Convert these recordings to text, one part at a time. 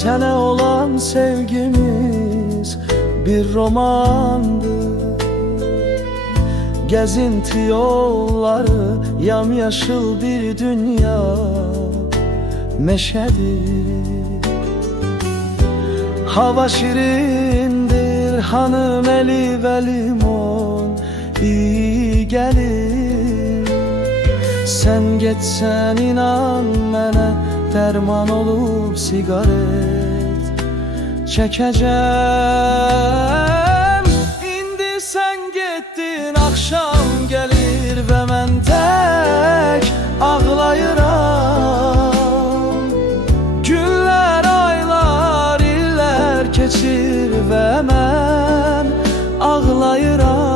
Sənə olan sevgimiz bir romandı. Gezinti yolları yamyaşıl bir dünya meşedir. Hava şirindir, hanım eli ve limon iyi gelir. Sen geçsen inan mənə derman olup sigaret çekeceğim. İndi sen gittin, akşam gelir ve mən tek ağlayıram. Günler, aylar, iller keçir ve mən ağlayıram.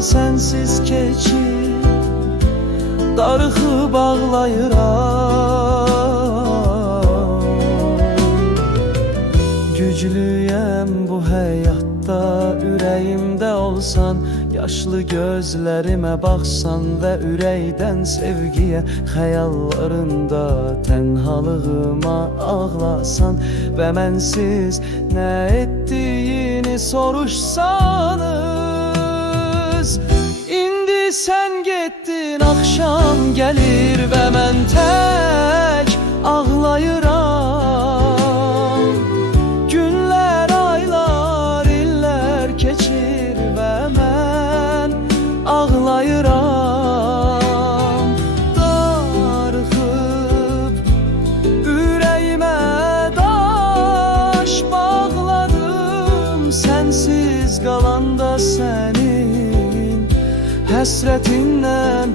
Sensiz keçir, darıxıb ağlayıram. Güclüyəm bu həyatda, ürəyimdə olsan, yaşlı gözlərimə baxsan və ürəkdən sevgiyə, xəyallarında tənhalığıma ağlasan və mənsiz nə etdiyini soruşsanız. İndi sen gittin, akşam gelir ve mən tek ağlayıram. Günler, aylar, iller keçir ve mən ağlayıram. Darıxıb ürəyimə daş bağladım, sensiz qalanda səni həsretindən